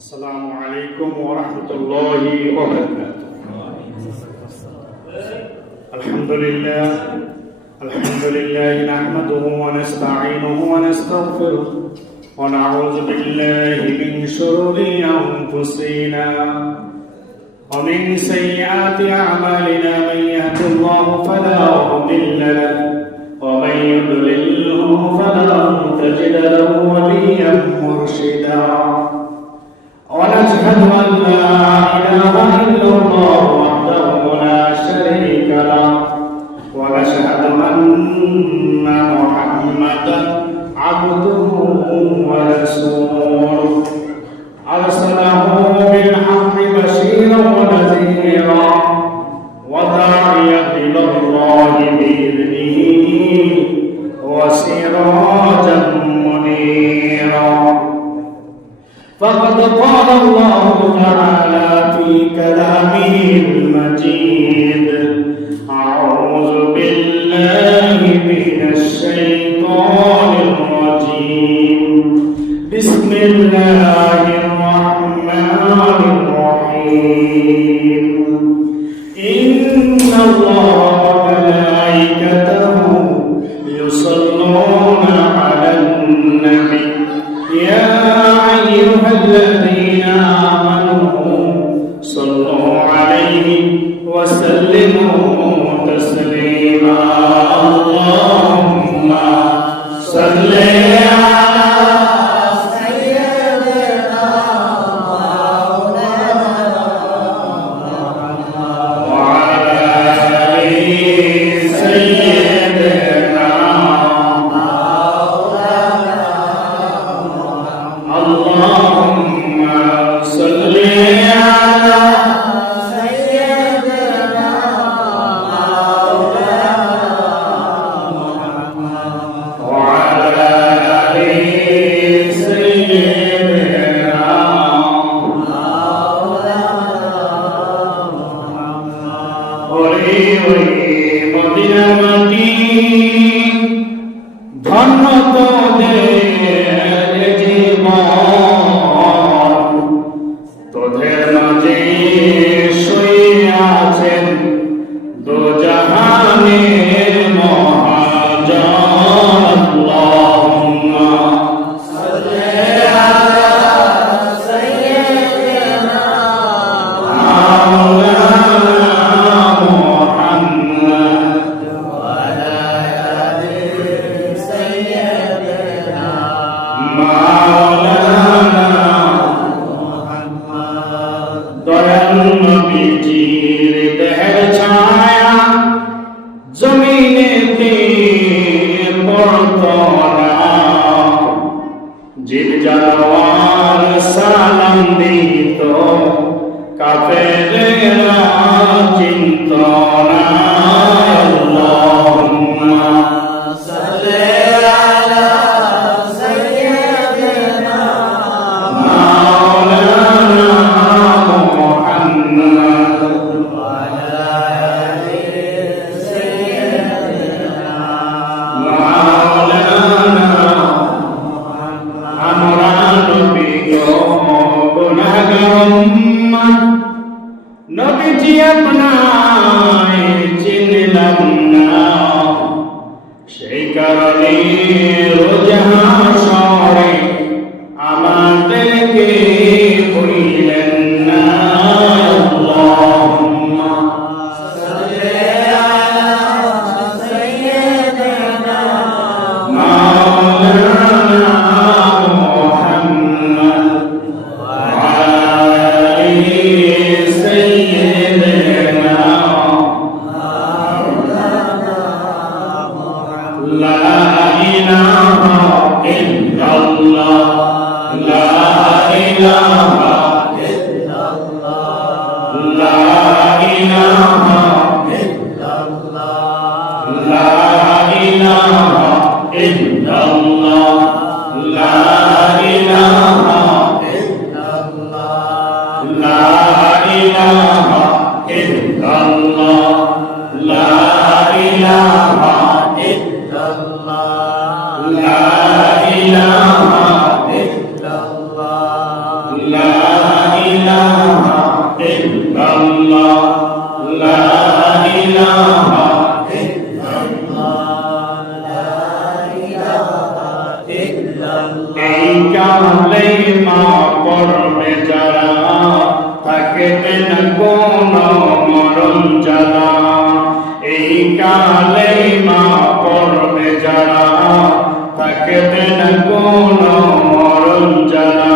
السلام عليكم ورحمة الله وبركاته. الحمد لله نحمده ونستعينه ونستغفره ونعوذ بالله من شرور أنفسنا ومن سيئات أعمالنا. من يهد الله فلا مضل له ومن يضلله فلا تجد له وليا مرشدا. ونشهد أن لا إله إلا الله وحده لا شريك له ونشهد أن محمدا عبده ورسوله أرسله بالحق بشيرا ونذيرا وداعيا إلى الله بإذنه وسراجا منيرا. فقد قال الله تعالى في كلامه المجيد: أعوذ بالله من الشيطان الرجيم. بسم الله الرحمن الرحيم. إن الله وملائكته يصلون على النبي يا أيها الذين آمنوا صلوا عليه وسلموا تسليما. اللهم صل ধন্য তোদের জীবন, তোদের মাঝে শুয়ে আছেন দোজাহানের মহাজন। আল্লাহুম্মা সাল্লি আলা সাইয়্যিদিনা মাওলানা মুহাম্মদ ওয়া আলা আলি সাইয়্যিদিনা মাওলানা মুহাম্মদ। দয়াল নবীজির দেহের ছায়া জমিনেতে পড়তো না, জিল জানোয়ার সালাম দিত, কাফেরেরা চিনত না। আল্লাহুম্মা সাল্লি আলা সাইয়্যিদিনা মাওলানা মুহাম্মদ ওয়া আলা আলি সাইয়্যিদিনা মাওলানা মুহাম্মদ। আমরা নবী গুনাহগার উম্মত, নবীজি আপনায় চিনলাম না, সেই কারণে রোজ হাসরে আমাদেরকে ভুলিলেন না। আল্লাহুম্মা সাল্লি আলা সাইয়্যিদিনা মাওলানা মুহাম্মদ ওয়া আলা আলি সাইয়্যিদিনা মাওলানা মুহাম্মদ। লা ইলাহা ইল্লাল্লাহ, লা ইলাহা ইল্লাল্লাহ, লা ইলাহা ইল্লাল্লাহ, লা ইলাহা ইল্লাল্লাহ, লা ইলাহা ইল্লাল্লাহ, লা ইলাহা ইল্লাল্লাহ, লা ইলাহা ইল্লাল্লাহ, লা ইলাহা ইল্লাল্লাহ, লা ইল্লাল্লাহ লা ইলাহা এই কালেমা পড়বে যারা থাকবে না কোনো মরণ জ্বালা এই কালেমা পড়বে যারা থাকবে না কোনো মরণ জ্বালা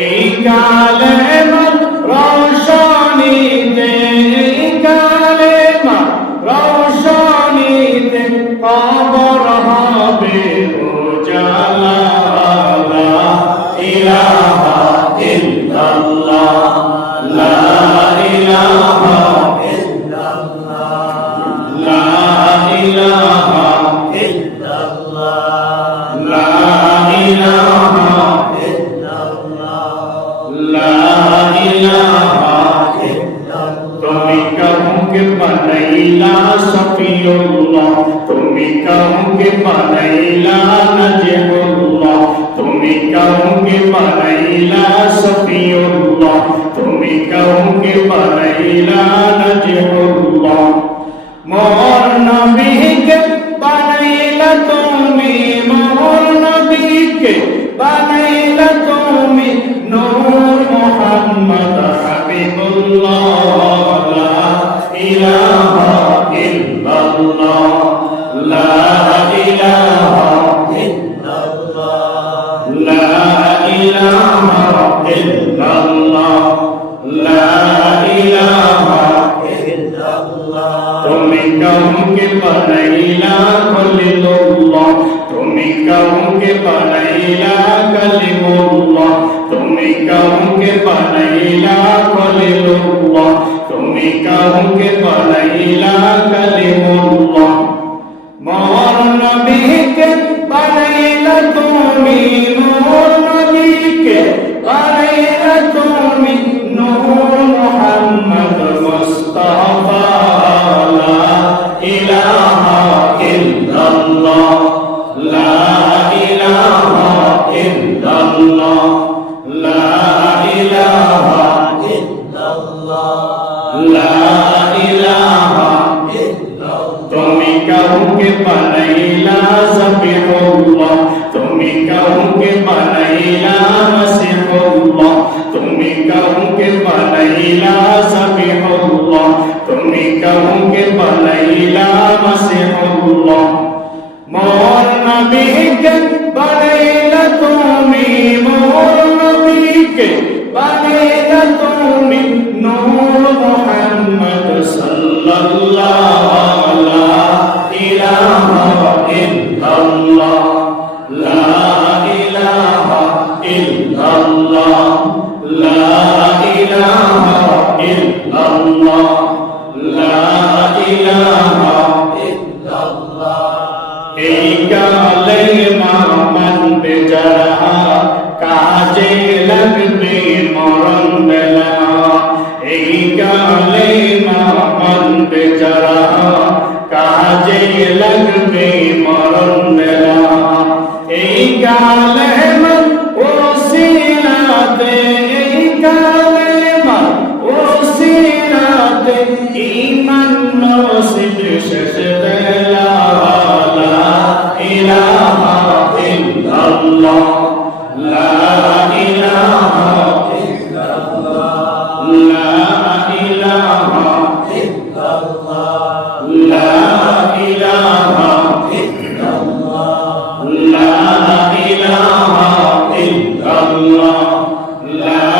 এই কালেমা রওশনীতে এই কালেমা রওশনীতে কবর হবে উজালা লা ইলাহা ইল্লাল্লাহ লা ইলাহা ইল্লাল্লাহ লা ইলাহা ইল্লাল্লাহ লা ইলাহা লা ইলাহা তুমি কাউকে বানাইলা সফিউল্লাহ তুমি কাউকে বানাইলা নাজিবুল্লাহ তুমি কাউকে বানাইলা সফিউল্লাহ তুমি কাউকে বানাইলা নাজিবুল্লাহ মোর নবীকে বানাইলা তুমি মোর নবীকে বানাইলা তুমি নূর মুহাম্মদ হাবিবুল্লাহ লা ইলাহা ইল্লাল্লাহ লা ইলাহা ইল্লাল্লাহ লা ইলাহা ইল্লাল্লাহ লা ইলাহা ইল্লাল্লাহ তুমি কাউকে বানাইলা খলিলুল্লাহ তুমি কাউকে বানাইলা কালিমুল্লাহ তুমি কাউকে বানাইলা খলিলুল্লাহ তুমি কাউকে বানাইলা কালিমুল্লাহ মোর নবীকে বানাইলা তুমি মোর নবীকে বানাইলা তুমি নূর মুহাম্মদ মুস্তাফা লা ইলাহা ইল্লাল্লাহ লা ইলাহা ইল্লাল্লাহ লা ইলাহা ইল্লাল্লাহ লা ইলাহা ইল্লাল্লাহ তুমি কাউকে বানাইলা সবিহুল্লাহ তুমি কাউকে বানাইলা মাসিহুল্লাহ তুমি কাউকে বানাইলা সবিহুল্লাহ তুমি কাউকে বানাইলা মাসিহুল্লাহ মোর নবীকে বানাইলা তুমি মোর নবীকে বানাইলা তুমি নূর মুহাম্মদ সাল্লাল্লাহু লা ইলাহা ইল্লাল্লাহ লা ইলাহা ইল্লাল্লাহ লা ইলাহা ইল্লাল্লাহ লা ইলাহা ইল্লাল্লাহ এই কালেমা মানবে যারা কাজে লাগবে মরণ বেলা এই কালেমা মানবে যারা কাজে লাগবে মরণ বেলা এই কালেমা ওসিলাতে এই কালেমা ওসিলাতে ঈমান নসিব শেষ বেলা লা ইলাহা ইল্লাল্লাহ লা ইলাহা ইল্লাল্লাহ লা ইলাহা ইল্লাল্লাহ লা ইলাহা ইল্লাল্লাহ লা ইলাহা ইল্লাল্লাহ লা ইলাহা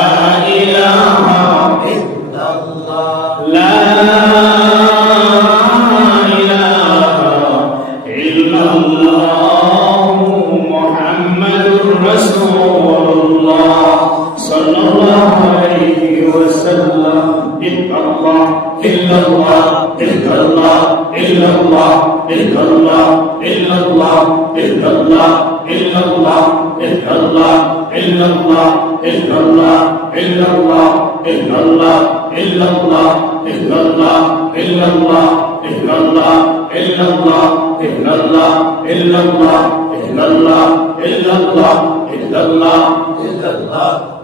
ইল্লাল্লাহ লা illallah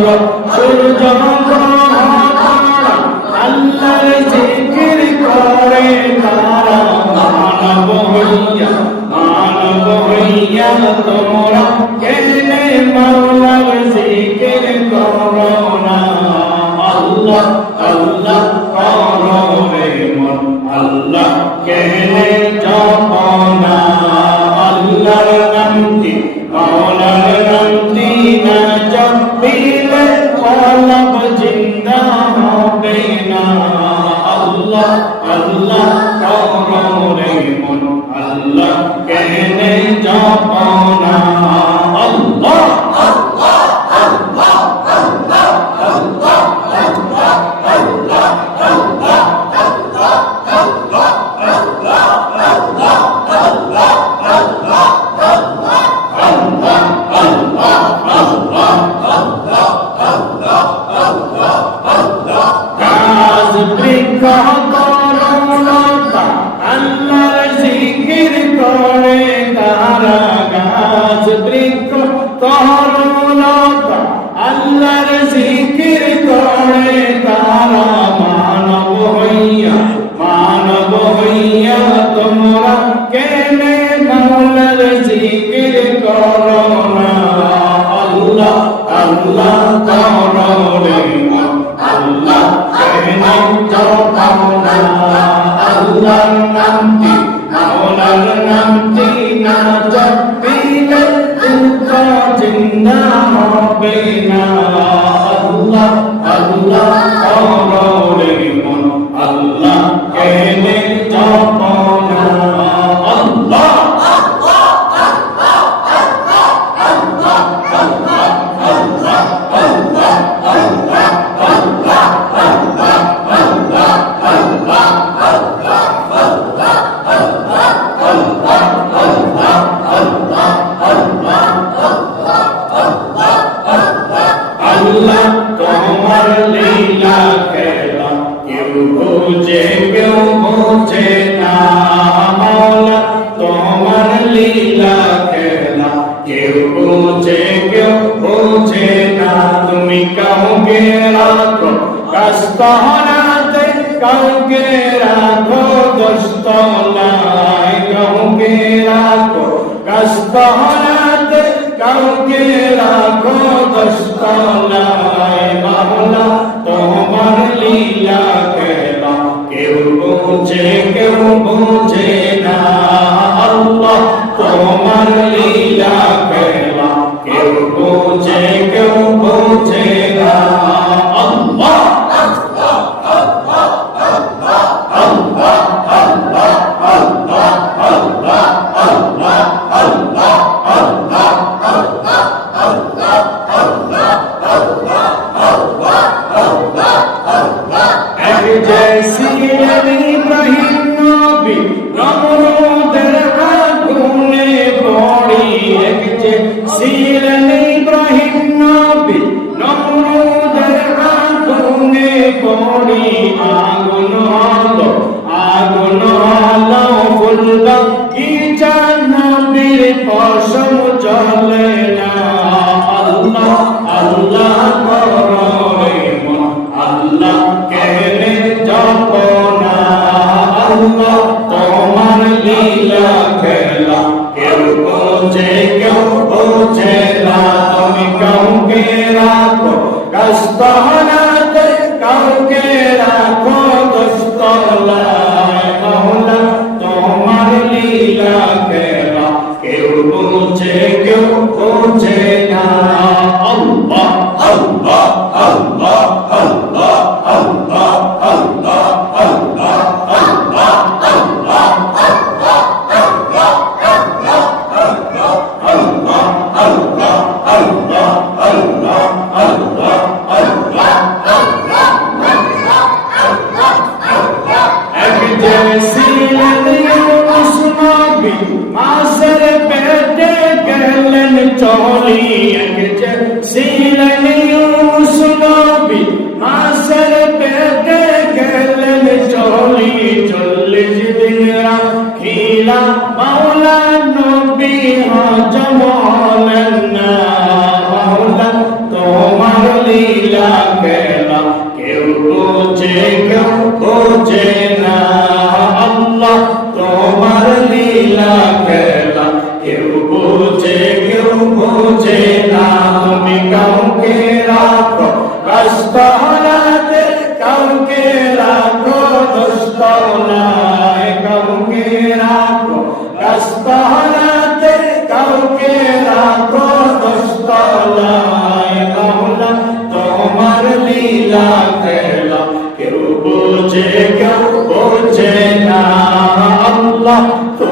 চন্দ্র সূর্য গ্রহ তারা আল্লাহর জিকির করে তারা মানব হইয়া তোমরা কেনে মাওলার জিকির করো না আল্লাহ আল্লাহ করো রে মন আল্লাহ কেনে জপো না আল্লাহর নামটি মাওলার নামটি না জপিলে কলব জিন্দা হবে না আল্লাহ আল্লাহ করো রে মন আল্লাহ কেনে জপো না আল্লাহ গাছ বৃক্ষ তরুলতা আল্লাহর জিকির করে তারা গাছ বৃক্ষ তরুলতা আল্লাহর জিকির করে তারা মানব হইয়া তোমরা কেনে মাওলার জিকির করো না আল্লাহ আল্লাহ করো রে আল্লাহ কেনে জপো না আল্লাহর নামটি মাওলার নামটি না জপিলে দুঃখ জিন্দা হবে না আল্লাহ আল্লাহ করো রে মন আল্লাহ কেনে জপো না আল্লাহ আল্লাহ তোমার লীলা খেলা কেউ বোঝে না মাওলা তোমার লীলা খেলা কেউ বোঝে না তুমি কাউকে রাখো কাস্তহনাতে কাউকে রাখো দোস্তলায় কাউকে রাখো কাস্তহনাতে কাউকে রাখো দোস্তলায় মাওলা তোমার লীলা খেলা কেউ বোঝে না আল্লাহ তোমার লীলা খেলা কেউ বোঝে না আল্লাহ ইব্রাহিম নবী নমরুদের আগুনে পড়ি এক যে ছিলেন ইব্রাহিম নবী নমরুদের আগুনে পড়ি আগুন হলো ফুলবা কি নবীর পশম চলে না আল্লাহ আল্লাহ করো রে মন আল্লাহ কেনে জপো না আল্লাহ তোমার লীলা খেলা কেউ বোঝে না তুমি কাউকে রাখো কাস্তহনাতে কাউকে রাখো দোস্তলায় মাওলা তোমার লীলা খেলা কেউ বোঝে না আল্লাহ আল্লাহ আল্লাহ আল্লাহ আল্লাহ আল্লাহ আল্লাহ আল্লাহ আল্লাহ মাসের পেটে গেলেন চলি ছিলেন ইউনুস নবী মাসের পেটে গেলেন চলি 40 দিন রাখিলা মাওলা নবী হজম হলেন না মাওলা তোমার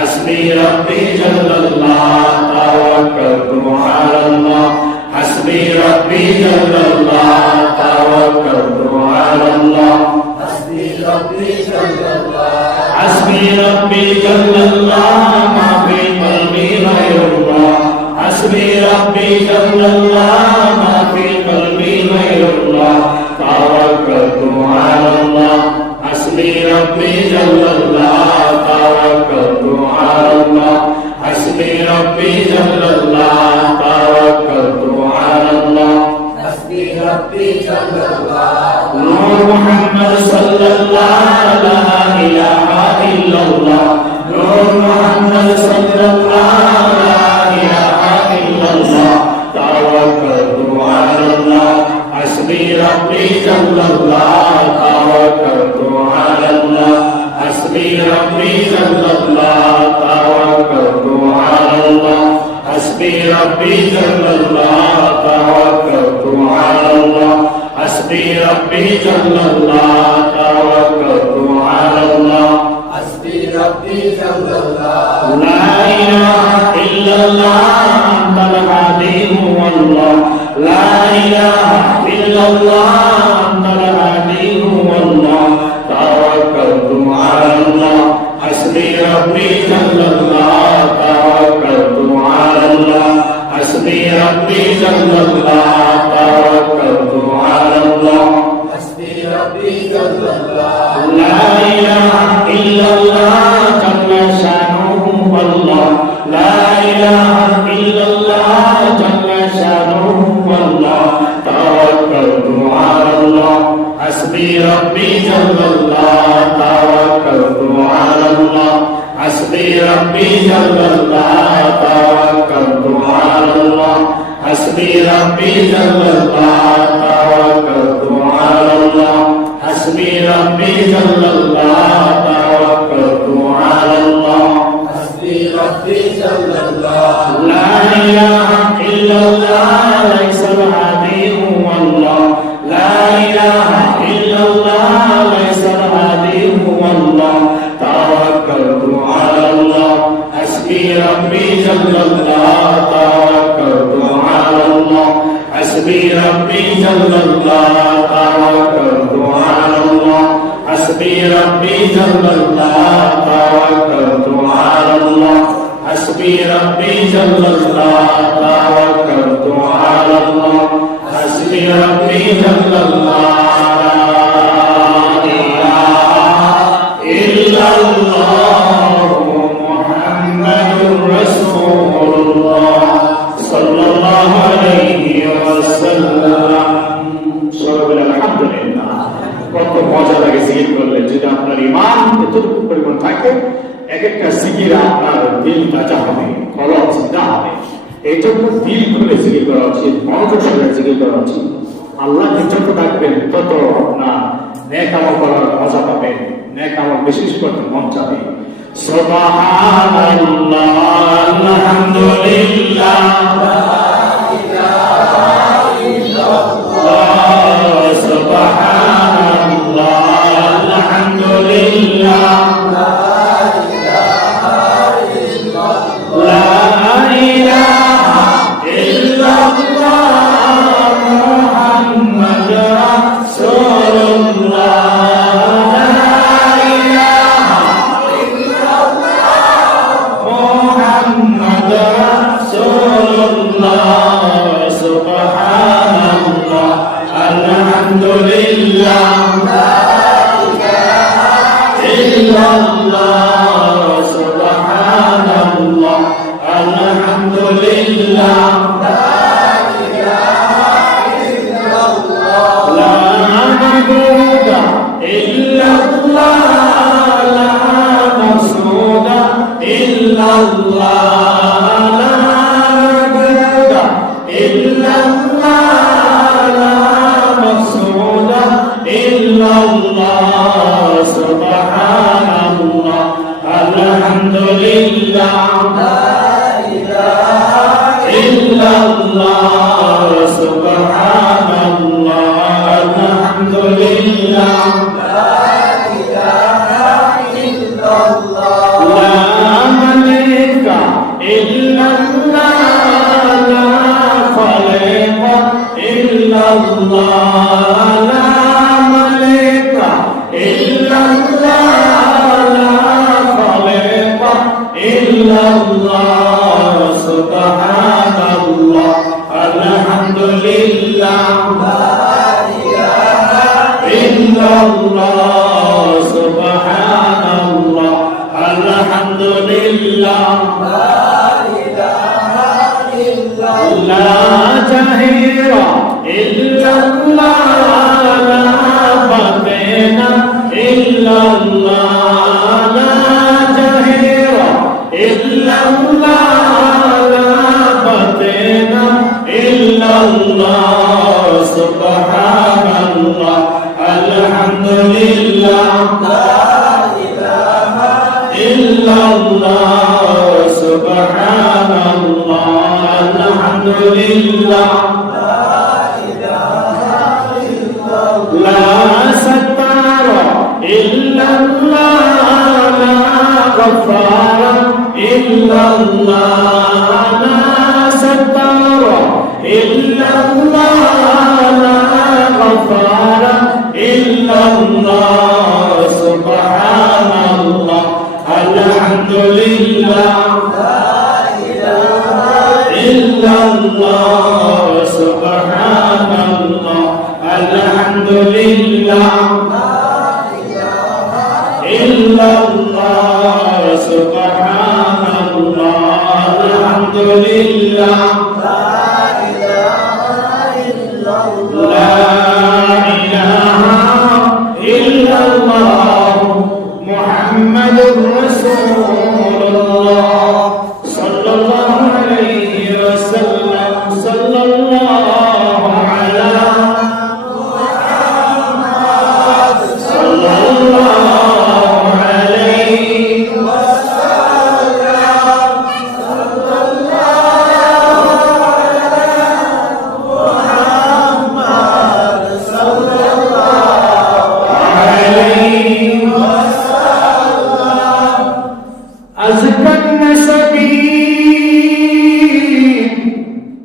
حسبي ربي جل الله توكلت على الله حسبي ربي جل الله توكلت على الله حسبي ربي جل الله حسبي ربي جل الله ما في قلبي غير الله حسبي ربي جل الله ما في قلبي غير الله توكلت على الله حسبي ربي جل الله توكلت على الله حسبي ربي جل الله توكلت على الله حسبي ربي جل الله نور محمد صلى الله لا إله إلا الله نور محمد صلى الله لا إله إلا الله توكلت على الله حسبي ربي جل الله توكلت على الله حسبي ربي جل الله توكلت على الله حسبي ربي جل الله توكلت على الله حسبي ربي جل الله توكلت على الله حسبي ربي جل الله لا إله إلا الله أنت الهادي هو الله لا إله إلا الله أنت الهادي هو الله توكلت على الله حسبي ربي جل الله توكلت على الله حسبي ربي جل الله توكلت على الله حسبي ربي جل الله لا إله إلا الله جل شانه الله لا إله إلا الله جل شانه الله توكلت على الله حسبي ربي جل الله توكلت على الله حسبي ربي جل الله توكلت على الله حسبي ربي جل الله توكلت على الله حسبي ربي جل الله توكلت على الله حسبي ربي جل الله لا إله إلا الله ليس الهادي هو الله لا إله إلا الله ليس الهادي هو الله توكلت على الله حسبي ربي جل الله توكلت على الله حسبي ربي جل الله توكلت على الله حسبي ربي جل الله توكلت على الله حسبي ربي جل الله توكلت على الله حسبي ربي جل الله لا إله إلا الله محمد رسول الله صلى الله عليه وسلم আলহামদুলিল্লাহ কত মজা লাগে জিকির করলে যদি আপনার ঈমান এতটুকু পরিমাণ থাকে এক একটা জিকির আপনার দিল তাজা হবে কলব জিন্দা হবে এই জন্য দিল খুলে জিকির করা উচিত মনোযোগ সহকারে জিকির করা উচিত আল্লাহকে যত ডাকবেন তত আপনার নেক আমল করার মজা পাবেন নেক আমল বেশি করতে মন চাবে সুবহানাল্লাহ আলহামদুলিল্লাহ লা ইলাহা ইল্লাল্লাহ সুবহানাল্লাহ আলহামদুলিল্লাহ লা ইলাহা ইল্লাল্লাহ লা ইলাহা ইল্লাল্লাহ মুহাম্মাদুর রাসূলুল্লাহ ইল্লাল্লাহ লা মালিকা ইল্লাল্লাহ লা খালিকা ইল্লাল্লাহ সুবহানাল্লাহ আলহামদুলিল্লাহ লা ইলাহা ইল্লাল্লাহ সুবহানাল্লাহ আলহামদুলিল্লাহ لا جاهر إلا الله لا باطن إلا الله لا جاهر إلا الله لا باطن إلا الله سبحان الله الحمد لله لا إله إلا الله سبحان الله الحمد لله لا إله إلا الله لا ستار إلا الله لا غفار إلا الله لا ستار إلا الله لا غفار إلا الله سبحان الله الحمد لله إلا الله سبحان الله الحمد لله إلا الله سبحان الله الحمد لله لا إله إلا الله محمد رسول الله صلى الله عليه وسلم صلى الله على محمد صلى الله عليه وسلم صلى الله على محمد صلى الله عليه وسلم أزكى النسب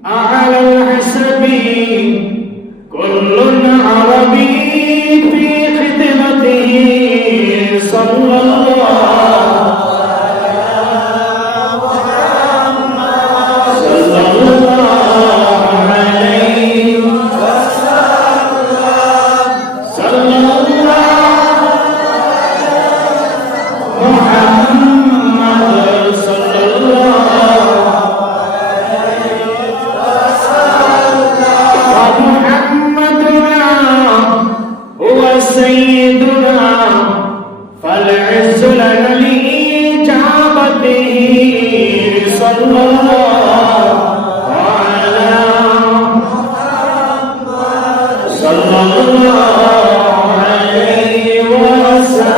أعلى الحسب كل عربي في خدمته صلى الله على محمد صلى الله عليه وسلم صلى الله محمد صلى الله ومحمدنا هو سيدنا فالعز لنا لإجابته صلى الله على محمد صلى الله عليه وسلم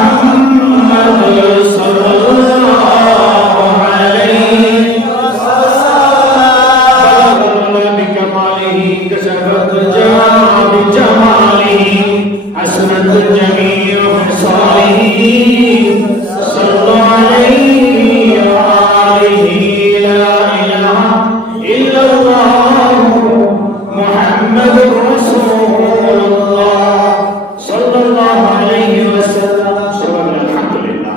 محمد صلى الله عليه وسلم بكماله كشفت جاء بجماله حسنت جميع خصاله صلى عليه وآله لا إله إلا الله محمد رسول الله صلى الله عليه وسلم سبحان الحمد لله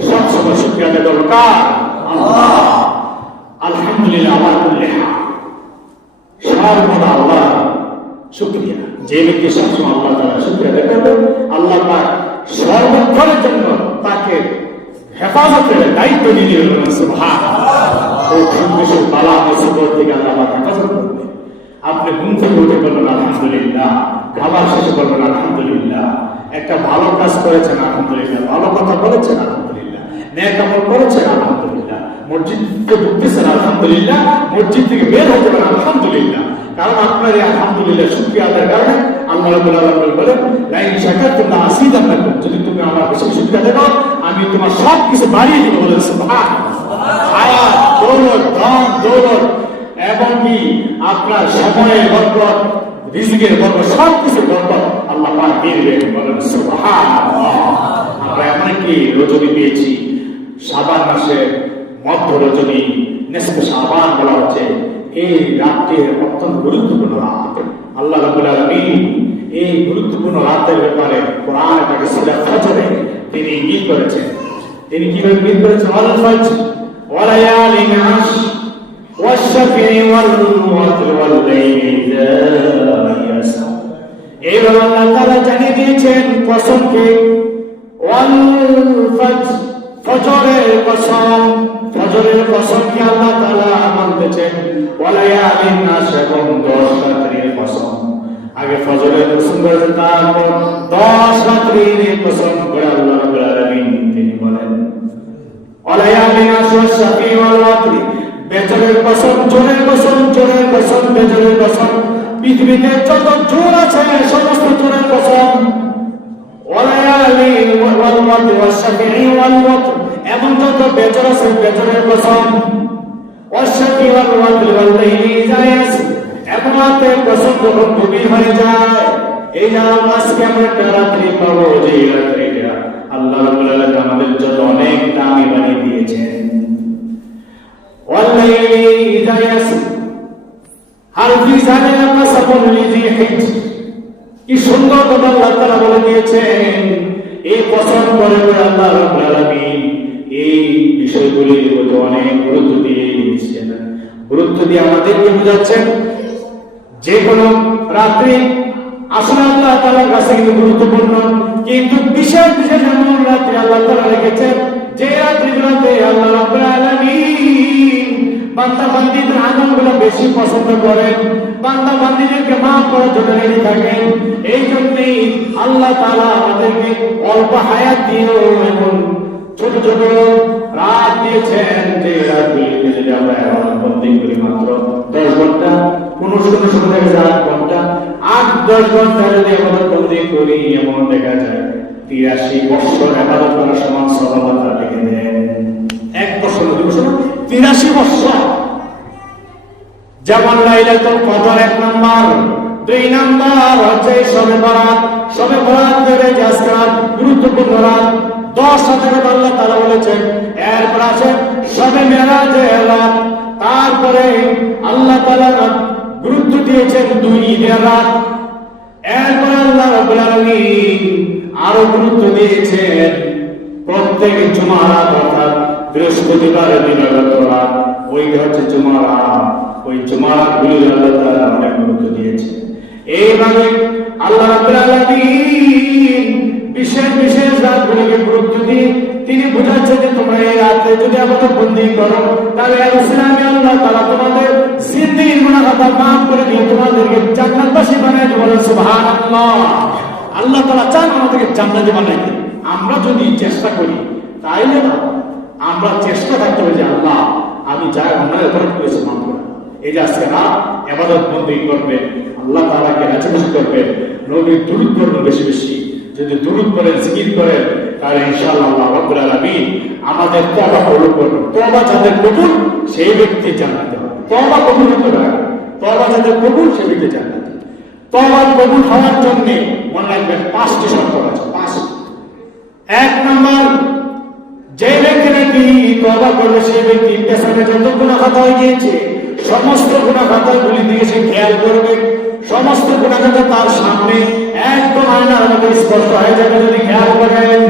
سبحان شكرا لله الله الحمد لله على كل حال সর্বদা আল্লাহ শুকরিয়া যে ব্যক্তি সবসময় আল্লাহ তাআলা শুকরিয়া আদায় করবে আল্লাহ পাক সর্বক্ষণের জন্য তাকে হেফাজতের দায়িত্ব দিয়ে দিলেন সুবহানাল্লাহ ও কঠিন বালা মুসিবত থেকে আল্লাহ পাক হেফাজত করবে আপনি ঘুম থেকে উঠে বলবেন আলহামদুলিল্লাহ খাবার শেষে বলবেন আলহামদুলিল্লাহ একটা ভালো কাজ করেছেন আলহামদুলিল্লাহ ভালো কথা বলেছেন আলহামদুলিল্লাহ নেক আমল করেছেন আলহামদুলিল্লাহ মসজিদ থেকে ঢুকতেছেন আলহামদুলিল্লাহ মসজিদ থেকে বের হতে পারেন আলহামদুলিল্লাহ কারণ আপনার এই আলহামদুলিল্লাহ শুকরিয়া আদায়ের কারণে আল্লাহ রাব্বুল আলামিন বলেন লাইন শাকারতুম লাযিদান্নাকুম যদি তুমি আমার বেশি শুকরিয়া দাও আমি তোমার সব কিছু বাড়িয়ে দিব বলেন সুবহানাল্লাহ হায়াত দৌলত ধন দৌলত এবং কি আপনার সময়ের বরকত রিজিকের বরকত সব কিছু বরকত আল্লাহ পাক দিয়ে দিবেন বলেন সুবহানাল্লাহ আমরা এমন কি রজনী পেয়েছি শাবান মাসের মধ্য রজনী নিসফে শাবান বলা হচ্ছে। এই রাতটি অত্যন্ত গুরুত্বপূর্ণ রাত। আল্লাহ রাব্বুল আলামিন এই গুরুত্বপূর্ণ রাতের ব্যাপারে কোরআন পাকে সূরা ফজরে তিনি ইঙ্গিত করেছেন। তিনি কিভাবে ইঙ্গিত করেছেন? আল ফজর ওয়া লায়ালিন আশর ওয়াশ-শাফঈ ওয়াল ওয়াতর ওয়াল লাইলি ইযা ইয়াসর। এইভাবে আল্লাহ তাআলা জানিয়ে দিয়েছেন কসমকে, ওয়াল ফজর, ফজরের কসম, ফজরের কসমকে আল্লাহ তাআলা বলতেছেন ওয়া লায়ালিন আশর, এবং 10 রাতের কসম। আগে ফজরের কসম করেছেন, তারপর 10 রাতের কসম করে আল্লাহ রাব্বুল আলামিন তিনি বলেন ওয়া লায়ালিন আশর ওয়াশ-শাফঈ ওয়াল ওয়াতর, বেজরের কসম, জোরের কসম, জোরের কসম, বেজরের কসম, পৃথিবীতে যত জোর আছে সমস্ত জোরের কসম। ওয়ালায়ালি ওয়াল ওয়াতর ওয়াশ-শাফঈ ওয়াল ওয়াতর, এমন যত বেজর আছে বেজরের কসম। ওয়াশ-শাফঈ ওয়াল ওয়াতর ওয়াল লাইলি ইযা ইয়াসর, এমন রাতের কসম যখন গভীর হয়ে যায়। এই যে আজকে আমরা একটা রাত্রি পাবো, যে রাত্রিটা আল্লাহ রাব্বুল আলামিন আমাদের জন্য অনেক দামি বানিয়ে দিয়েছেন। ওয়াল লাইলি ইযা ইয়াসর হাল ফি যালিকা কাসামুন লিযি হিজর, কি সুন্দর কথা আল্লাহ তাআলা বলে দিয়েছেন। এই কসম করে আল্লাহ রাব্বুল আলামিন এই বিষয়গুলির মধ্যে অনেক গুরুত্ব দিয়ে দিয়েছেন। গুরুত্ব দিয়ে আমাদেরকে বোঝাচ্ছেন যে কোনো রাত্রি আসলে আল্লাহ তাআলার কাছে কিন্তু গুরুত্বপূর্ণ, কিন্তু বিশেষ বিশেষ এমন রাত্রি আল্লাহ তাআলা রেখেছেন যে রাত্রিগুলোতে আল্লাহ রাব্বুল আলামিন বান্দা বান্দীদের আমলগুলো বেশি পছন্দ করেন, বান্দা বান্দীদেরকে মাফ করার জন্য রেডি থাকেন। এই জন্যই আল্লাহ তাআলা আমাদেরকে অল্প হায়াত দিয়েও এমন ছোট ছোট রাত দিয়েছেন, যে রাতগুলিতে যদি আমরা বন্দী করি মাত্র 10 ঘন্টা, কোন সময় দেখা যায় 8 ঘন্টা, 8-10 ঘন্টা যদি আমরা বন্দী করি, এমন দেখা যায় 83 বছর ইবাদত করার সমান সওয়াব আল্লাহ লিখে দেন। 1 বছর 2 বছর 83 বছর। যেমন লাইলাতুল কদর 1 নাম্বার, 2 নাম্বার হচ্ছে শবে বরাত। শবে বরাত দেবে যে আজকে গুরুত্বপূর্ণ রাত, 10 রাতের কথা আল্লাহ তাআলা বলেছেন। এরপর আছে শবে মেরাজের রাত, তারপরে আল্লাহ তাআলা গুরুত্ব দিয়েছেন 2 ঈদের রাত। এরপর আল্লাহ রাব্বুল আলামিন আরো গুরুত্ব দিয়েছেন প্রত্যেক জুমার রাত, অর্থাৎ বৃহস্পতিবারের দিনের রাত, ওইটা হচ্ছে জুমার রাত। ওই জুমার রাতগুলি আল্লাহ তাআলা অনেক গুরুত্ব দিয়েছে। এইভাবে আল্লাহ রাব্বুল আলামিন বিশেষ বিশেষ রাতগুলিকে গুরুত্ব দিয়ে তিনি বোঝাচ্ছেন যে তোমরা এই রাতে যদি আমাদের বন্দী করো, তাহলে ইসলামে আল্লাহ তাআলা তোমাদের জিন্দেগির গুনাহ খাতা মাফ করে দিয়ে তোমাদেরকে জান্নাতবাসী বানায় দেবেন। সুবহানাল্লাহ। আল্লাহ তাআলা চান আমাদেরকে জান্নাতি বানাইতে। আমরা যদি চেষ্টা করি তাইলে না, আমরা চেষ্টা করতে হবে যে আল্লাহ আমি যা অন্যায় অপরাধ করেছি মাফ করে। এই যে আজকে রাত ইবাদত বন্দী করবে, আল্লাহ তাআলাকে রাজি করবে, নবীর দুরূদ পড়বেন বেশি বেশি। যদি দুরূদ পড়েন, জিকির করেন, তাহলে ইনশাআল্লাহ আল্লাহ রাব্বুল আলামিন আমাদের তওবা কবুল করবেন। তওবা যাদের কবুল সেই ব্যক্তি জান্নাতে হবে। তওবা কবুল হতে হবে, তওবা যাদের কবুল সেই ব্যক্তি জান্নাতে। তওবা কবুল হওয়ার জন্য মনে রাখবেন 5টি শর্ত আছে। 5। 1 নাম্বার, যে ব্যক্তি নাকি তওবা করবে সেই ব্যক্তি পেছনে যত গুনাহ খাতা হয়ে গিয়েছে সমস্ত গুনাহ খাতাগুলি দিকে সে খেয়াল করবে। সমস্ত গুনাহ খাতা তার সামনে একদম আয়নার মতো স্পষ্ট হয়ে যাবে যদি খেয়াল করেন।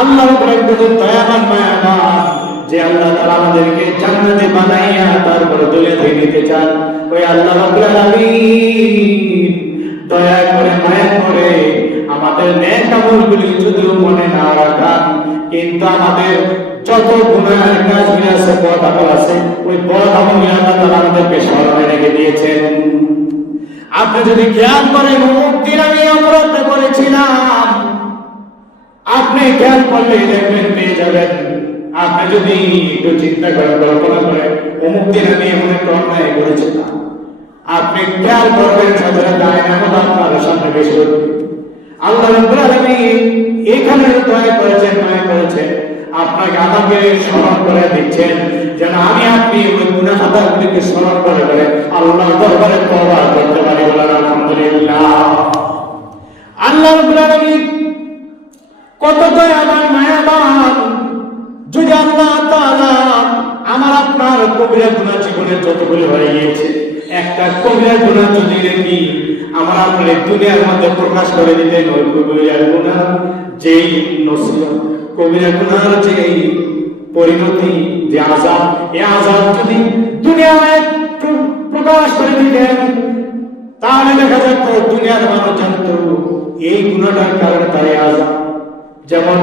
আল্লাহ রাব্বুল আলামিন দয়াবান মায়াবান, যে আল্লাহ তাআলা আমাদেরকে জান্নাতে বানাইয়া তারপরে দুনিয়া থেকে নিতে চান, ওই আল্লাহ রাব্বুল আলামিন দয়া করে মায়া করে আমাদের নেক আমলগুলি যদিও মনে না রাখান, কিন্তু আমাদের যত গুনাহের কাজগুলি আছে, বদ আমল আছে, ওই বদ আমলগুলি আল্লাহ তাআলা আমাদেরকে স্মরণে রেখে দিয়েছেন। আপনি যদি খেয়াল করেন অমুক দিন আমি অপরাধ করেছিলাম, আপনি খেয়াল করলে দেখবেন পেয়ে যাবেন। আপনি যদি একটু চিন্তা করেন, কল্পনা করেন অমুক দিন আমি এমন একটা অন্যায় করেছিলাম, আপনি খেয়াল করবেন সাথে সাথে আয়নার আপনার সামনে বেশি উঠবে। আল্লাহ রাব্বুল আলামিন এখানে দয়া করেছেন, মায়া করেছেন, আপনাকে আমাকে স্মরণ করে দিচ্ছেন যেন আমি আপনি ওই গুনাহ খাতাগুলিকে স্মরণ করে করে আল্লাহর দরবারে তওবা করতে পারি। বলেন আলহামদুলিল্লাহ। আল্লাহ রাব্বুল আলামিন কত দয়াবান মায়াবান, যদি আল্লাহ তাআলা আমার আপনার কবিরা গুনাহ জীবনে যতগুলো হয়ে গিয়েছে, একটা কবিরা গুনাহ যদি দেখি আমার আপনার দুনিয়ার মধ্যে প্রকাশ করে দিতেন, ওই কবিরা গুনাহ যেই নসিহত, কবিরা গুনাহর যেই পরিণতি, যে আযাব, এই আযাব যদি দুনিয়ায় প্রকাশ করে দিতেন, তাহলে দেখা যেত দুনিয়ার মানুষ জানতো এই গুনাহটার কারণে তাই আযাব। যেমন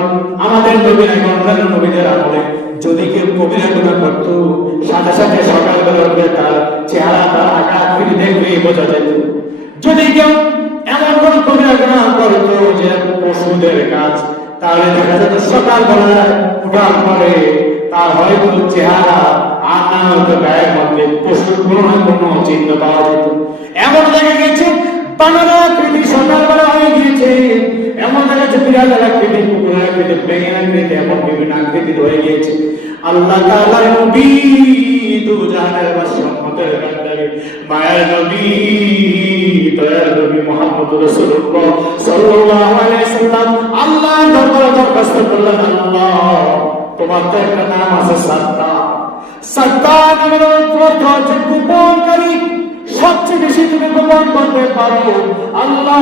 আমাদের নবীর অন্যান্য নবীদের আমলে যদি কেউ কবিরা গুনাহ করত, সাথে সাথে সকালবেলা উঠে তার চেহারা, তার আকার ফিরে দেখবে বোঝা যেত। যদি কেউ এমন কোন কবিরা গুনাহ করত যে পশুদের কাজ, তাহলে দেখা যেত সকালবেলা উঠার পরে তার হয়তো চেহারা আর না হয়তো গায়ের মধ্যে পশুর কোনো না কোনো চিহ্ন পাওয়া যেত। এমন দেখা গেছে বানানা আকৃতি সকালবেলা হয়ে গিয়েছে, এমন দেখা যাচ্ছে বিড়াল আকৃতি, কুকুর আকৃতি, প্লেন আকৃতি, এমন বিভিন্ন আকৃতি হয়ে গিয়েছে। আল্লাহ তাআলার নবী দুজাহানের বাসিন্দাদের কান্ডারে মায়ের নবী, দয়ার নবী মুহাম্মদ রাসূলুল্লাহ সাল্লাল্লাহু আলাইহি সাল্লাম আল্লাহ দরবারে দরখাস্ত করলেন, আল্লাহ তোমার তো একটা নাম আছে সাত্তার, সাত্তার নামের অর্থ হচ্ছে গোপনকারী, সবচেয়ে বেশি তুমি গোপন করতে পারো। আল্লাহ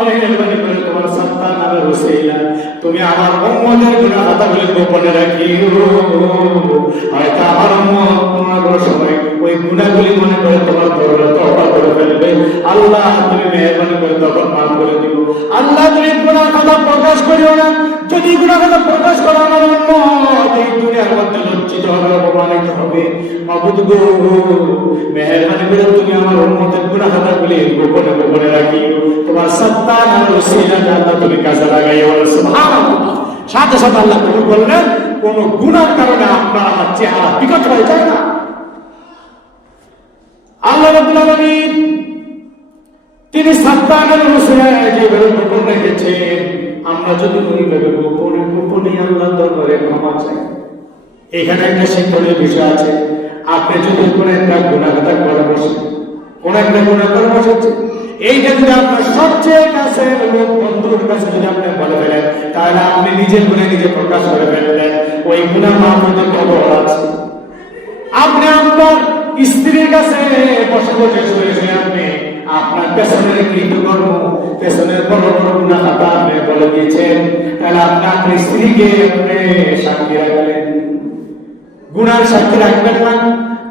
মেহেরবানি করে তোমার সাত্তার নামের ওসিলা তুমি আমার উম্মতের গুনাহ খাতাগুলো গোপনে রাখিও। হয়তো আমার উম্মত কোনো সময় ওই গুনাহগুলি মনে করে তোমার দরবারে তওবা করে ফেলবে, আল্লাহ তুমি মেহেরবানি করে তখন মাফ করে দিও। আল্লাহ তুমি গুনাহ খাতা প্রকাশ করিও না, যদি গুনাহ খাতা প্রকাশ করো আমার উম্মত এই দুনিয়ার মধ্যে লজ্জিত হবে, অপমানিত হবে। মাবুদ গো মেহেরবানি করে তুমি আমার উম্মতের গুনাহ খাতাগুলি গোপনে গোপনে রাখিও, তোমার সাত্তার আর ওসিলাটা আল্লাহ তুমি কাজে লাগাইও। সুবহানাল্লাহ। সাথে সাথে আল্লাহ কবুল করলেন। কোন গুনার কারণে আপনার আমার চেহারা বিকট হয়ে যায় না। আল্লাহ রাব্বুল আলামিন তিনি সাত্তার আর ওসিলায় যেভাবে গোপন রেখেছেন, আমরা যদি ওইভাবে গোপনে গোপনে আল্লাহর দরবারে ক্ষমা চাই। এখানে একটা শিক্ষণীয় বিষয় আছে। আপনি যদি কোনো একটা গুনাহ করে বসেন, কোন একটা গুনাহ করে বসেছেন, এইটা যদি আপনার সবচেয়ে কাছের লোক, বন্ধুর কাছে যদি আপনি বলে ফেলেন, তাহলে আপনি নিজের গুনাহ নিজে প্রকাশ করে ফেললেন। ওই গুনাহ মাফ হতে কবর আছে। আপনি আপনার স্ত্রীর কাছে বসে বসে শুয়ে আপনি আপনার পেছনের কৃতকর্ম, পেছনের বড় বড় গুনাহ খাতা আপনি বলে দিয়েছেন, তাহলে আপনি আপনার স্ত্রীকে আপনি সাক্ষী রাখলেন। গুনার সাক্ষী রাখবেন না,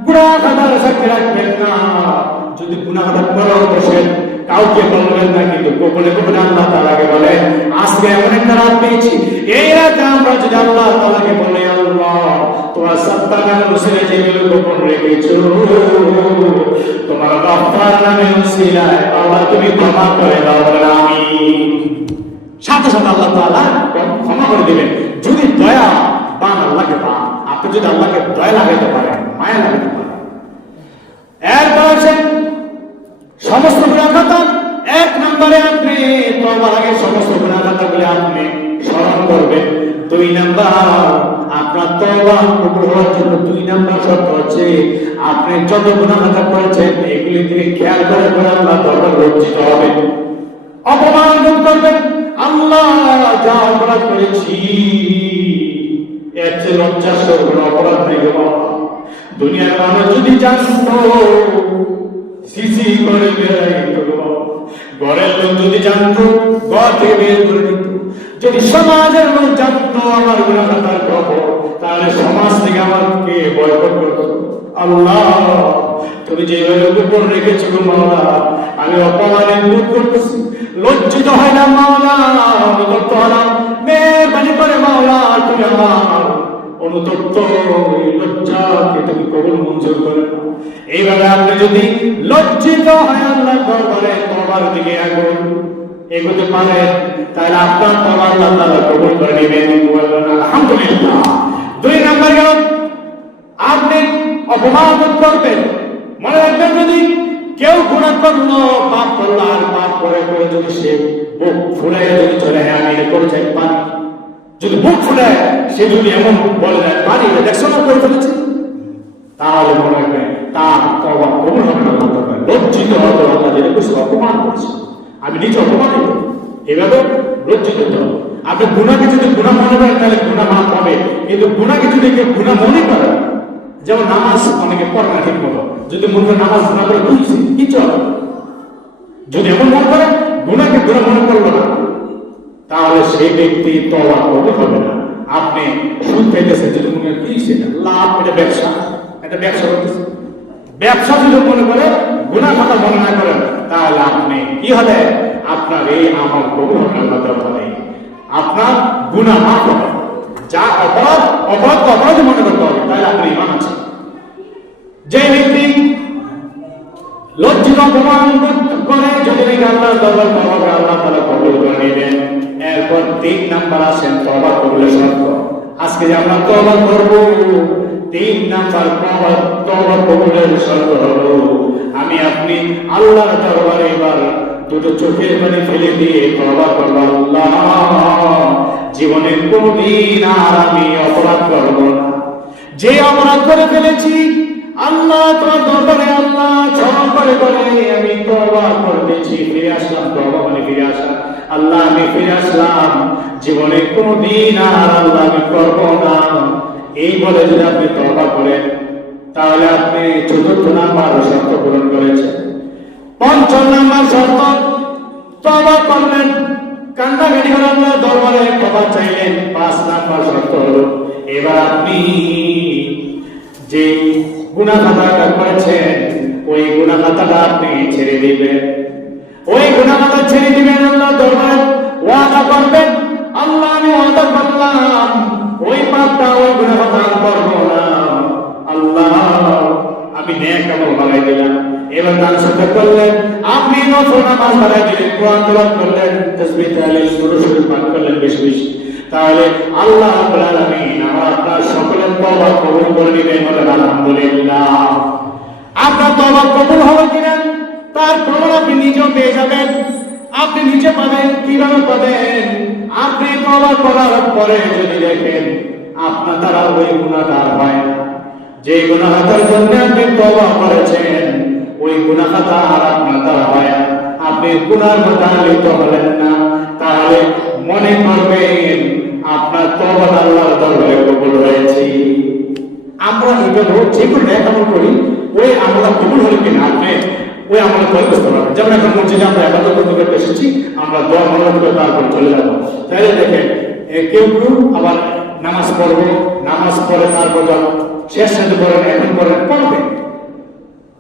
গুনাহ খাতার সাক্ষী রাখবেন না। যদি গুনাহ খাতা পড়াও বসেন, কাউকে বলবেন না, কিন্তু গোপনে গোপনে আল্লাহ তাআলাকে বলেন, আজকে এমন একটা রাত পেয়েছি, এই রাতে আমরা যদি আল্লাহ তাআলাকে বলি, আল্লাহ তোমার সাত্তার নামের ওসিলায় যেগুলো গোপন রেখেছো, তোমার গাফফার নামের ওসিলায় আল্লাহ তুমি ক্ষমা করে দাও, বলেন আমিন। সাথে সাথে আল্লাহ তাআলা ক্ষমা করে দিবেন। যদি দয়া পান আল্লাহকে পান, আপনি যদি আল্লাহকে দয়া লাগাইতে পারেন, মায়া লাগাইতে পারেন। এরপর আছেন সমস্ত গুনাহ খাতা। এক নম্বরে আপনি তওবার আগে সমস্ত গুনাহ খাতাগুলো আপনি স্মরণ করবেন। দুই নাম্বার, আপনার তওবা কবুল হওয়ার জন্য দুই নাম্বার শর্ত হচ্ছে আপনি যত গুনাহ খাতা করেছেন এগুলি থেকে খেয়াল করে করে আল্লাহ দরবারে লজ্জিত হবেন, অপমান বোধ করবেন। আল্লাহ যা অপরাধ করেছি এর চেয়ে লজ্জাস্কর কোনো অপরাধ নেই গো বাবা। দুনিয়ার মানুষ যদি জানতো সিসি করে বেড়াইতো গো বাবা, ঘরের লোক যদি জানতো ঘর থেকে বের করে দিত। যদি সমাজের লোক জানতো আমার গুনাহ খাতার খবর, তাহলে সমাজ থেকে আমাকে বয়কট করতো। আল্লাহ তুমি যেভাবে গোপন রেখেছো গো মাওলা, আমি অপমানে বোধ করতেছি, লজ্জিত হয় না মাওলা, অনুতপ্ত হলাম। মেহেরবানি করে মাওলা তুমি আমার অনুতপ্ত লজ্জাকে তুমি কবুল মঞ্জুর করে নাও। এইভাবে আপনি যদি লজ্জিত হয় আল্লাহর দরবারে তওবার দিকে এগোতে পারেন, তাহলে আপনার তওবা আল্লাহ তাআলা কবুল করে নেবেন। আলহামদুলিল্লাহ। দুই নাম্বার গেল, আপনি অপমান করবেন। মনে রাখবেন, যদি কেউ গুনাহ করলো, পাপ করলো, আর পাপ করে করে যদি সে বুক ফুলাইয়া যদি চলে, হ্যাঁ আমি এটা করে চাই পানি, যদি বুক ফুলায় সে যদি এমন বলে যায় পানি দেখছো না করে ফেলেছে, তাহলে মনে রাখবেন তার তওবা কবুল হবে না। লজ্জিত হতো, আল্লাহ যেটা কিছু অপমান করছে, আমি নিজে অপমানিত, এভাবে লজ্জিত হতো। আপনি গুনাহকে যদি গুনাহ মনে করেন তাহলে গুনাহ মাফ হবে, কিন্তু গুনাহকে যদি কেউ গুনাহ মনে করেন, যেমন নামাজ অনেকে পড়ে না ঠিক মতো, যদি মনে করেন নামাজ না করে ভুলছি কিছু হবে, যদি এমন মনে করেন গুনাহকে গুনাহ মনে করলো না, তাহলে সেই ব্যক্তি তওবা কবুল হবে না। আপনি সুদ পেতেছেন, যদি মনে করেন কি সেটা লাভ, এটা ব্যবসা, এটা ব্যবসা করতেছে, ব্যবসা যদি মনে করে গুনাহ কথা মনে না করেন, তাহলে আপনি কি হবে, আপনার এই আমল কবুল হবে না, আপনার গুনাহ মাফ হবে। যা অপরাধ অপরাধ মনে করতে হবে, তাহলে আপনার ঈমান আছে। যে ব্যক্তি লজ্জিত অপমান করে যদি নাকি আল্লাহর দরবার তওবা, আল্লাহ তাআলা কবুল করে নেবেন। এরপর 3 নাম্বার আসেন তওবা কবুলের শর্ত। আজকে যে আমরা তওবা করব, 3 নাম্বার তওবা কবুলের শর্ত হলো আমি আপনি আল্লাহর দরবারে এবার দুটো চোখের পানি ফেলে দিয়ে তওবা করব, আল্লাহ জীবনে কোনদিন আর আমি অপরাধ করব না। যে অপরাধ করে ফেলেছি আল্লাহ তোমার দরবারে আল্লাহ ক্ষমা করে আমি তওবা করতেছি, ফিরে আসলাম, তওবা মানে ফিরে আসা, আল্লাহ আমি ফিরে আসলাম, জীবনে কোনদিন আর আল্লাহ আমি করব না। এই বলে যদি আপনি তওবা করেন, তাহলে আপনি 4th নাম্বার শর্ত পূরণ করেছেন। 5ম নাম্বার শর্ত, তওবা করলেন, কান্নাকাটি করে আল্লাহর দরবারে ক্ষমা চাইলেন। 5 নাম্বার শর্ত হলো এবার আপনি যে গুনাহ খাতাটা করেছেন ওই গুনাহ খাতাটা আপনি ছেড়ে দিবেন। ওই গুনাহ খাতা ছেড়ে দিবেন, আল্লাহর দরবারে ওয়াদা করবেন, আল্লাহ আমি ওয়াদা করলাম ওই পাপটা ওই গুনাহ খাতা করব না, আল্লাহ আমি নেক আমল বাড়াই দিলাম। এবার দান সদকা করলেন, আপনি নফল নামাজ বাড়াই দিলেন, কোরআন তেলাওয়াত করলেন, তাসবিহ তাহলিল দরুদ শরীফ পাঠ করলেন বেশি বেশি, তাহলে আল্লাহ রাব্বুল আলামিন আমার আপনার সকলের তওবা কবুল করে নেবেন। বলেন আলহামদুলিল্লাহ। আপনার তওবা কবুল হবে কিনা তার প্রমাণ আপনি নিজেও পেয়ে যাবেন। আপনি নিজে পাবেন, কিভাবে পাবেন? আপনি তওবা করার পরে যদি দেখেন আপনার দ্বারা ওই গুনাহটা হয় না, যে গুনাহটার জন্য আপনি তওবা করেছেন ওই গুনাহটা আর আপনার দ্বারা হয় না, আপনি গুনার মধ্যে লিপ্ত হলেন না, তাহলে মনে করবেন আপনার তওবা আল্লাহর দরবারে কবুল হয়েছে। আমরা এটা যে কোনো এক আমল করি ওই আমল কবুল হলে কিনা আপনি ওই আমল করে বুঝতে পারবেন। যেমন এখন মসজিদে আমরা ইবাদত করতে এসেছি, আমরা দোয়া মনোনয়ন করে তারপর চলে যাবো, তাহলে দেখেন কেউ আবার নামাজ পড়বে, নামাজ পড়ে তারপর শেষ সাথে পড়েন, এখন পড়েন, পড়বে।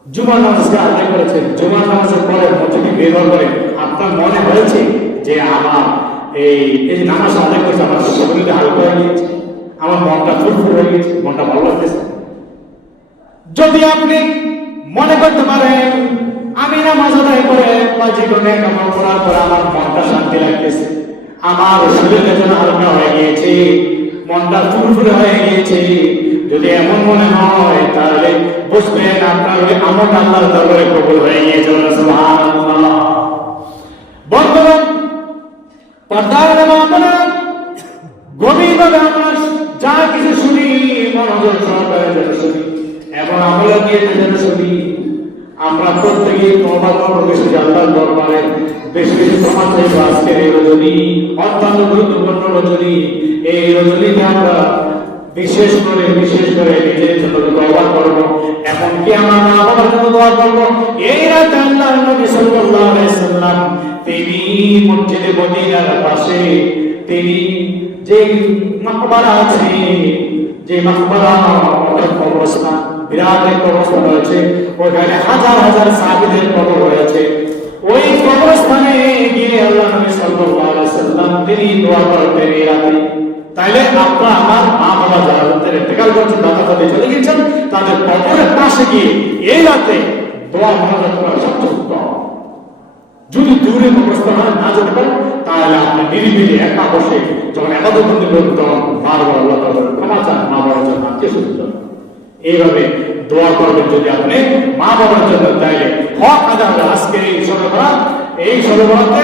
জুমার নামাজকে আদায় করেছেন, জুমার নামাজের পরে মসজিদে বের করে আপনার মনে হয়েছে যে আমার এই যে নামাজ আদায় করেছে আমার শরীরটা হালকা হয়ে গিয়েছে, আমার মনটা ফুরফুর হয়ে গেছে, মনটা ভালো লাগতেছে। যদি আপনি মনে করতে পারেন আমি নামাজ আদায় করে বা যে কোনো এক আমল করার পর আমার মনটা শান্তি লাগতেছে, আমার শরীরটা যেন হালকা হয়ে গিয়েছে, মনটা ফুরফুরে হয়ে গিয়েছে, যদি এমন মনে হয় তাহলে বুঝবেন আপনার ওই আমল আল্লাহর দরবারে কবুল হয়ে গিয়েছে। সুবহানাল্লাহ। বন্ধুরা, পর্দার আমরা গভীরভাবে আমরা যা কিছু শুনি মনোযোগ সহকারে যেন শুনি এবং আমলে দিয়ে যেন শুনি। আমরা প্রত্যেকেই তওবা করব, বেশি আল্লাহর দরবারে বেশি বেশি ক্ষমা চাইব। আজকের এই রজনী অত্যন্ত গুরুত্বপূর্ণ রজনী, এই রজনীতে আমরা বিশেষ করে নিজের জন্য তওবা করব, এখন কি আমার মা বাবার জন্য দোয়া করব। এই রাতে আল্লাহর নবী সাল্লাল্লাহু আলাইহি সাল্লাম তিনি মসজিদে মদিনার পাশে তিনি যে মাকবারা আছে, যে মাকবারা কবরস্থান, বিরাট এক কবরস্থান রয়েছে, ওখানে হাজার হাজার সাহাবীদের কবর রয়েছে। ওই কবরস্থানে গিয়ে আল্লাহ নবী সাল্লাল্লাহু আলাইহি সাল্লাম তিনি দোয়া করতেন এই রাতে। তাইলে আপনারা আমার মা বাবা যারা ইন্তেকাল করেছেন, দাদা দাদি চলে গেছেন, তাদের কবরের পাশে গিয়ে এই রাতে দোয়া মনোযোগ করা সবচেয়ে উত্তম। যদি দূরে কবরস্থান না যেতে পারেন তাহলে আপনি নিরিবিলি একা বসে যখন ইবাদত করতে করবেন তখন বারবার আল্লাহ তাআলার ক্ষমা চান, মা বাবার জন্য, আত্মীয়স্বজন জন্য এইভাবে দোয়া করবেন। যদি আপনি মা বাবার জন্য তাইলে হক আদায় হবে। আজকে এই সরবরাতে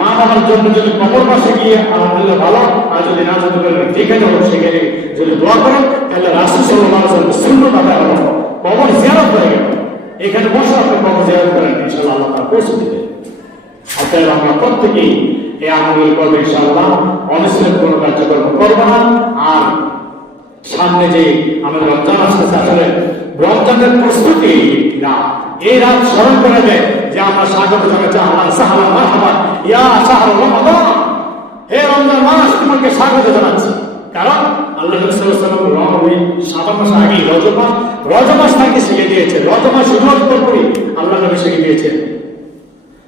মা বাবার জন্য যদি কবর পাশে গিয়ে আলহামদুলিল্লাহ ভালো, আর যদি না যেতে পারেন যেখানে হোক সেখানে যদি দোয়া করেন তাহলে রাসূল সাল্লাল্লাহু আলাইহি ওয়াসাল্লাম সুন্নাত আদায় হবে, কবর জিয়ারত হয়ে গেল। এখানে বসে আপনি কবর জিয়ারত করেন, ইনশাআল্লাহ আল্লাহ তাআলা পৌঁছে দেবেন। অতএব আমরা প্রত্যেকেই এই আমল করব ইনশাআল্লাহ। অনুষ্ঠিত কোনো কার্যক্রম করবো না। আর সামনে যে আমাদের রমজান আসতেছে, আসলে রমজানের প্রস্তুতি না, এই রাত স্মরণ করে দেয় যে আমরা স্বাগত জানাচ্ছি আহলান সাহলান মারহাবা ইয়া শাহরুর রমাদান, হে রমজান মাস তোমাকে স্বাগত জানাচ্ছি। কারণ আল্লাহ নবী সাল্লাল্লাহু আলাইহি ওয়াসাল্লাম সাবান মাস আগে রজব মাস তাকে শিখিয়ে দিয়েছে। রজব মাস শুধুমাত্র করে আল্লাহ নবী শিখিয়ে দিয়েছেন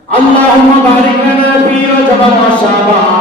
আল্লাহুম্মা বারিক লানা ফি রজব ওয়া শাবান।